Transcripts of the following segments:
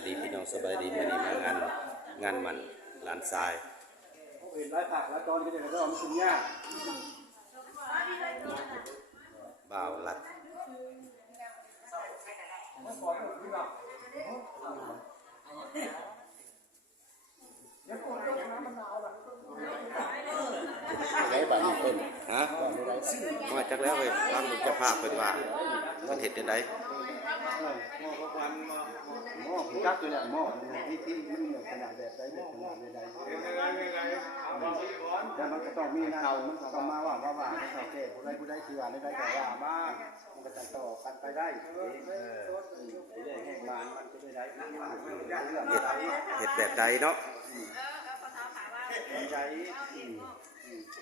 ายดีพี่น้องสบายดีมื้อนี้มงานมันหลานทรายเห็นหลายผักแล้วตอนที่เด็กก็มันกินยากบ่าวลัดไรบ้างต้นฮะมาจากแล้วเว้ยฟังจะภาพเป็นว่ามันเห็ดจังได๋หม้อจักตัวเนี่ยหม้อที่มันเหมือนขนาดแบบใดแบบขนาดใดแต่มันก็ต้องมีนะมันก็ต้องมาว่าเขาแก่ผู้ใดคือว่าได้แต่ว่ามามันก็จะต่อกันไปได้เรื่องแห่งบ้านมันจะได้เห็ดแบบใดเนาะ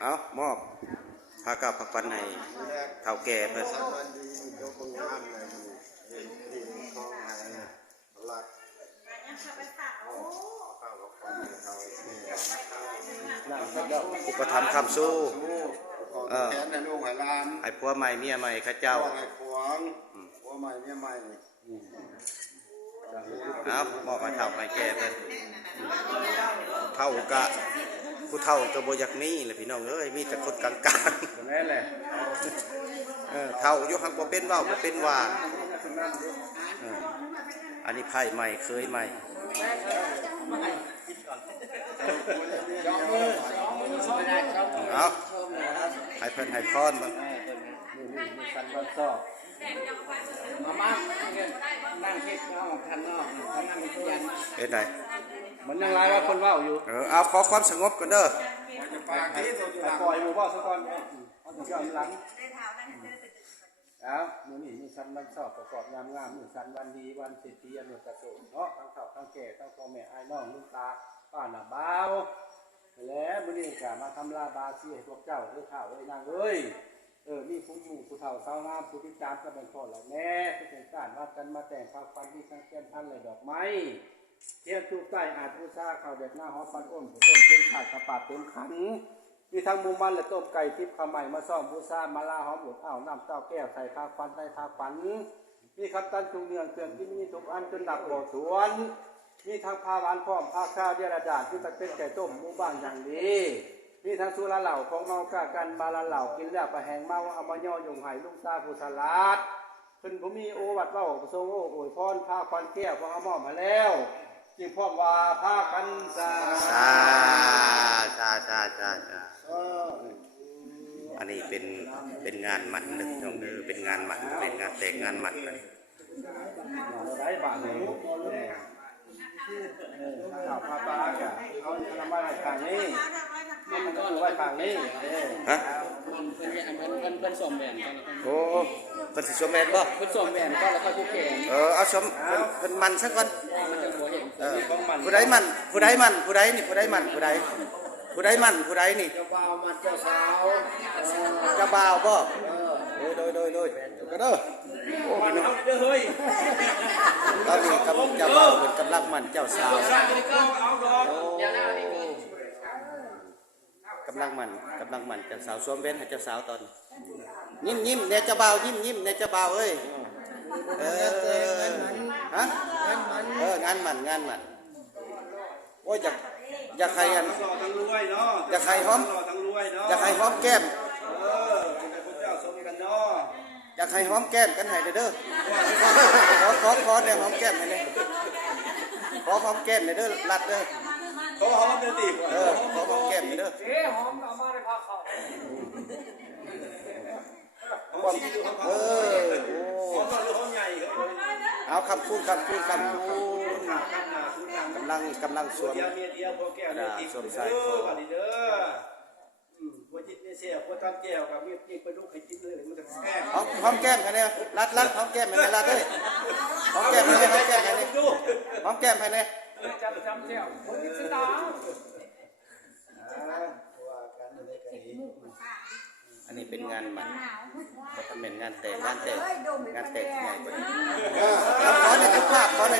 เอามอบพากับพักปันให้เฒ่าแก่เพิ่นอุปถัมภ์คำสู้ไอ้ผัวใหม่เมียใหม่ข้าเจ้าผัวใหม่เมียใหม่เอามอบให้เฒ่าให้แก่เพิ่นเฒ่ากะผู้เฒ่าก็บ่อยากมีแหละพี่น้องเอ้ยมีแต่คนกลางๆนั่นแหละเฒ่าอยู่หักบ่เป็นเว้าบ่เป็นว่าอันนี้ไพ่ใหม่เคยใหม่เอาให้เพิ่นให้พรบ้างสันบันซอกมานั่งคิดเอาทันนอกนั่งยันเป็นไงมันยังไรว่าคนเว้าอยู่เอาขอความสงบก่อนเด้อปล่อยหมู่เว้าซะก่อนเอาถึงจะเอาหลังมื้อนี้มีสันบันซอกประกอบงามๆมีสันวันดีวันสิทธิอนุตโสเนาะทั้งเฒ่าทั้งแก่ทั้งพ่อแม่อ้ายน้องลุงตาป้าน่ะบ่าวแล้วมื้อนี้ก็มาทำลาบาซีให้พวกเจ้าเด้อข้าวเอ้ยนางเอ้ยมีผู้อยู่ผู้เฒ่าสาวงามผู้พิการก็เป็นพ่อแล้วแม่ผู้เป็นการว่ากันมาแต่งภาพฟันที่ทั้งแก้มพันเลยดอกไม้เทียนทุกใต้อาจอุตสาห์เข้าแบบหน้าหอปันอ้นผู้ต้นเป็นขาดกระปาดเต็มขันมีทั้งมุมมันและต้มไก่ทิพย์ข้าวใหม่มาซ่อมบูชามาลาหอมหมดน้ำเต้าแก้วใส่ทาควันใส่ทาควันมีคำตันจุงเนืองเครื่องกินมีทุกอันจนดับบ่อสวนมีทั้งผ้าหวานพร้อมผ้าข้าวเดียระดาษที่ตะเป็นไก่ต้มหมูบ้านอย่างดีมีทั้งสุราเหล่าของเมากะกันบาลาเหล่ากินแล้วไปแหงเมาเอามาย่อยงไห้ลุงตาผู้สลัดเพิ่นผมมีโอวัดเล่าทรงโอ้ยพรผ้าควันแก้วของเอาหม้อมาแล้วจึงพร้อมว่าผ้ากันสาอันนี้เป็นงานหมันนึกน้องเด้อเป็นงานหมันเป็นงานแต่งงานหมันเลยได้บาทเลยข้าวปลาปลาเนี่ยเขาทำไว้ทางนี้มันก็ไว้ทางนี้ฮะเป็นสมแหวนโอ้เป็นสิสมแหวนบ่เป็นสมแหวนก็แล้วก็ผู้เก่งเอาสมเป็นมันสักก่อนผู้ใดมันผู้ใดมันผู้ใดนี่ผู้ใดมันผู้ใดผู้ใดมันผู้ใดนี่เจ้าบ่าวมันเจ้าสาว เจ้าบ่าวบ่โดยก็เด้อโอ้พี่น้องเฮ้ยตอนนี้เจ้าบ่าวเป็นกำลังมันเจ้าสาวกำลังมันเจ้าสาวสวมเว้นให้เจ้าสาวตอนยิ้มเนี่ยเจ้าบ่าวยิ้มเนี่ยเจ้าบ่าวเอ้ยฮะงานมันโอ้ยอยากใครกันอยากใครหอมแก้มอยากใครหอมแก้มกันให้เด้อขอเนี่ยหอมแก้มให้เลยขอหอมแก้มให้เด้อรัดเด้อขอหอมเด้อติขอหอมแก้มให้เด้อหอมเอามาได้พาเขาเอาคำพูดกำลังสวมสวมใส่หอมแก้มใครเนี่ยรัดหอมแก้มใครเนี่ยรัดเลยหอมแก้มใครเนี่ยหอมแก้มใครเนี่ยจำเจ้าคนที่สตาอันนี้เป็นงานมันก็ทำเป็นงานแต่งใหญ่กว่านี้ขอใน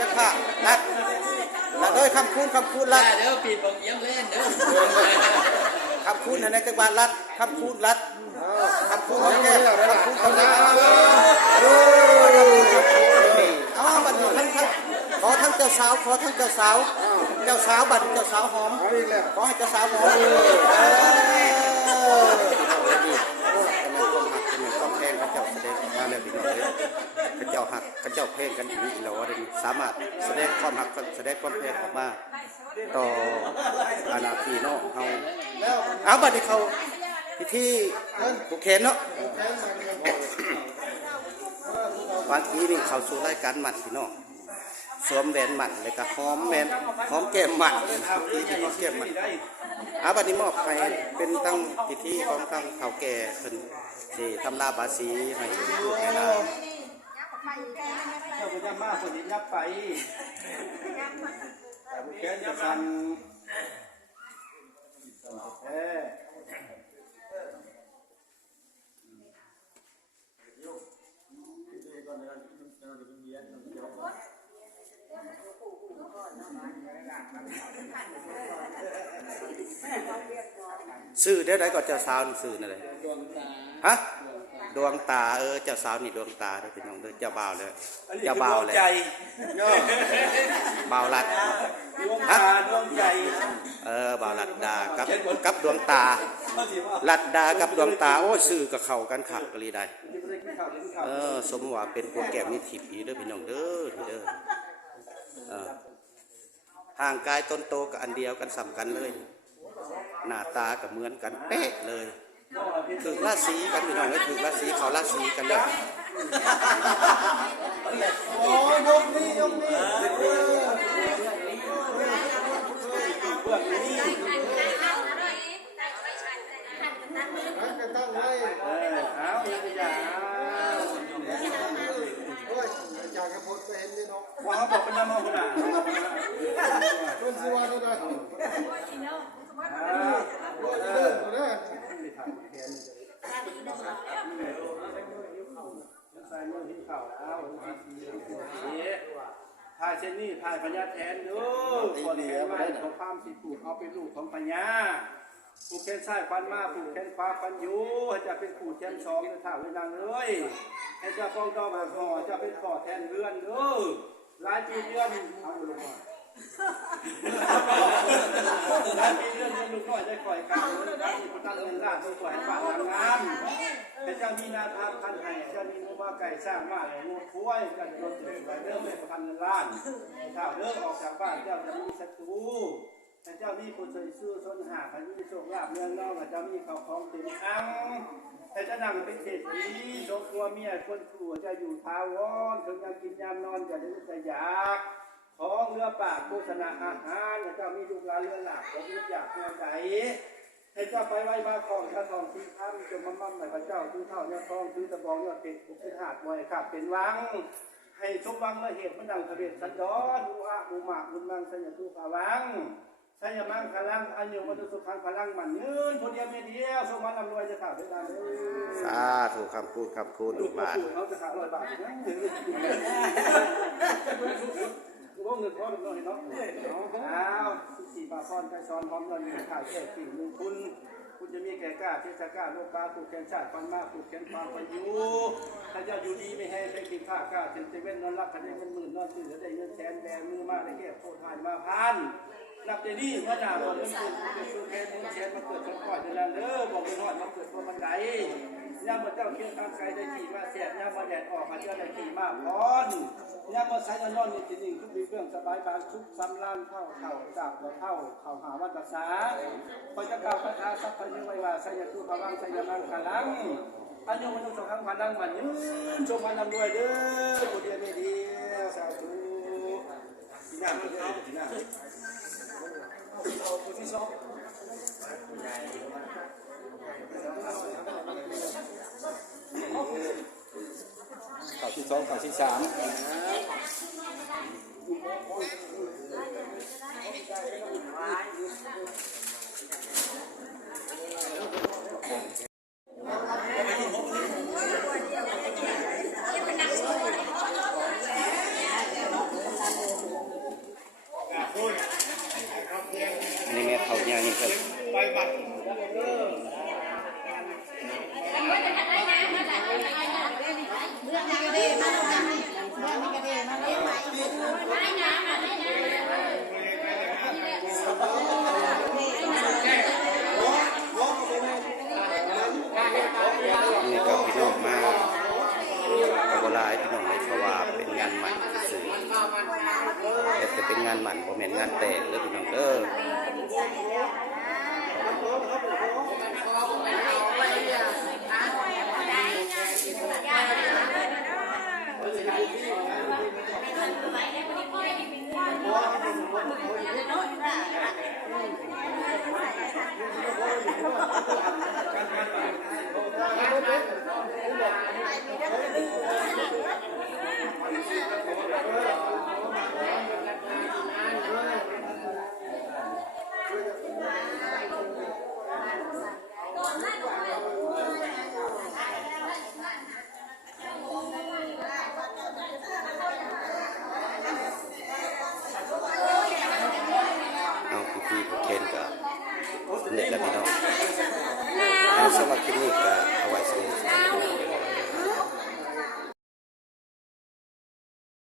จักรภาพรัดเลยคำคูณรัดเด้อปีนบงเยี่ยมเล่นเด้อคำคูณในจักรวาลรัดคำคูณรัดคำคูณแก้คำคูณเอาบัดนี้ขอทั้ง เจ้าสาวขอทั้งเจ้าสาวเจ้าสาวบัดเจ้าสาวหอม เอาอีกแล้ว ขอให้เจ้าสาวหอมความแพงพระเจ้าแสดงออกมาเลยพี่น้องเลยพระเจ้าหักพระเจ้าเพลงกันอีกแล้วว่าสามารถแสดงความหักแสดงความแพงออกมาต่ออาณาพี่น้องเฮาเอาบัดนี้เขาพิธีผูกแขนเนาะวันนี้นี่เขาสู่รายการหมัดพี่น้องสวมแหวนหมัดเลยก็หอมแหวนหอมแก้มหมัดพิธีหอมแก้มหมัดเอาบัดนี้มอบให้เป็นตั้งพิธีของตั้งเฒ่าแก่เพิ่นสิทำลาบาสีให้ลูกให้หลาน เจ้าพญามาคนนี้ยับไปแต่บุแกนจะสั่นเอ๊ะชื่อได้ไรก็เจ้าสาวนี่ชื่อนั่นเลย ดวงตา ฮะดวงตาเจ้าสาวนี่ดวงตาเด้อพี่น้องเด้อเจ้าบ่าวเลยเจ้าบ่าวเลย ใจ บ่าวรัด ดวงตาดวงใจ บ่าวรัดดากับดวงตารัดดากับดวงตาโอ้ชื่อกับเข้ากันคักกะลีได้สมว่าเป็นโปรแกรมมีทิพย์อีเด้อพี่น้องเด้อเด้อห่างกายต้นโตกับอันเดียวกันสำคัญเลยหน้าตากับเหมือนกันเป๊ะเลยถึงราศีกันพี่น้องเลยถึงราศีเขาราศีกันเลย โอ้ยยกนี่ยกนี่ ตั้งไว้ เอาอย่า โอ้ยจากกระพดไปเห็นนี่เนาะ ว่าเขาบอกเป็นน้ำมันขนาด ต้นสิวาได้ได้พายเชนนี่พายพญาแทนดูคนแขนไม้ของข้ามสิผูกเอาเป็นลูกของพญาผูกแขนซ้ายฟันมาผูกแขนขวาฟันอยู่ให้จะเป็นผูกแขนสองจะถ่าไว้นางเลยให้จะฟ้องดอกมาห่อจะเป็นขอแทนเรือนดูลายปีเดือนเอาลงมาลายปีเดือนลูกน้อยได้ข่อยกันได้มีคนตั้งเงินล้านตัวข่อยฝากงานแต่เจ้ามีนาทาพันไห้เจ้ามีงูว่าไก่สร้างมากเลยงูคุ้ยก็จะโดนเจ็บไปเรื่องไม่ประกันเงินล้านถ้าเลิกออกจากบ้านเจ้าจะมีศัตรูแต่เจ้ามีคนเคยซื้อชนหาพันมีโชคลาภเมืองนอกเจ้ามีเขาของเต็มอังแต่จะนั่งเป็นเศรษฐีชกตัวเมียคนขู่จะอยู่ทาวรถึงยามกินยามนอนจะได้จะอยากของเรือปากโฆษณาอาหารเจ้ามีลูกหลานเรือหลักผมอยากเมื่อใดให้เจ้าไปไว้มาของข้าทองที่ท่านจนมั่มหน่อยพระเจ้าซื้อเท่าเนี่ยทองซื้อตะบองเนี่ยเป็ดปุกเป็นหาดมวยขับเป็นวังให้สมวังและเหตุมันดังทะเบียนสันดอนอุอาอุมาบุญมังสัญญาตุภาวังสัญญามังพลังอันยมันสุขังพลังมันยืนคนเดียวเดียวสมวันลำรวยจะข่าวได้นานเลย สาธุคำพูดลูกหลาน เขาจะข่าว100 บาทนะรู้เงินพ่อหนึ่งน้อยเนาะเอา4 บาทซ้อนใจซ้อนพร้อมเงินข่าวแก่กี่หนึ่งคุณจะมีแก่กล้าเทศกาโลกาผูกแขนชาติฟันมาผูกแขนความไปอยู่ถ้าเจ้าอยู่ดีไม่แห้งได้กินข้าวกล้าถึงจะเว้นนอนรักกันได้เงินหมื่นนอนตื่นได้เงินแสนแบมือมาได้แก่โคตรหายมาพันนับแต่นี้เมื่อหน้าวันนี้เป็นแค่เงินแสนมาเกิดชนก่อนเดือนเด้อบอกเป็นหอดมาเกิดตัวมันใดย่ามาเจ้าเคียงข้างไกลได้ขี่มาเสียย่ามาแดดออกมาเจ้าได้ขี่มาพรย่ามาใช้นอนในที่นี่ทุกมีเครื่องสบายบางทุกซ้ำล้านเท่าจากเท่าหาวัตสาพอจะกล่าวคาถาสัพพัญญไว้ว่าสัญญาตุภวังสัญญามังคลังอันยมนุษย์สองครั้งพลังมันยืนชมมันนำด้วยเด้อผู้เดียวไม่ดีสาธุที่นั่นที่นั่นที่นั่นที่สองข่าวที่ 2ข่าวที่ อันนี้แม่เขาเนี่ยนี่ครับ จะเป็นงานหมั่นบ่แม่นงานแต่งเด้อพี่น้องเด้อเอาพี่ๆผู้เคนก็สำเร็จแล้วพี่น้องสำหรับคลิปนี้ก็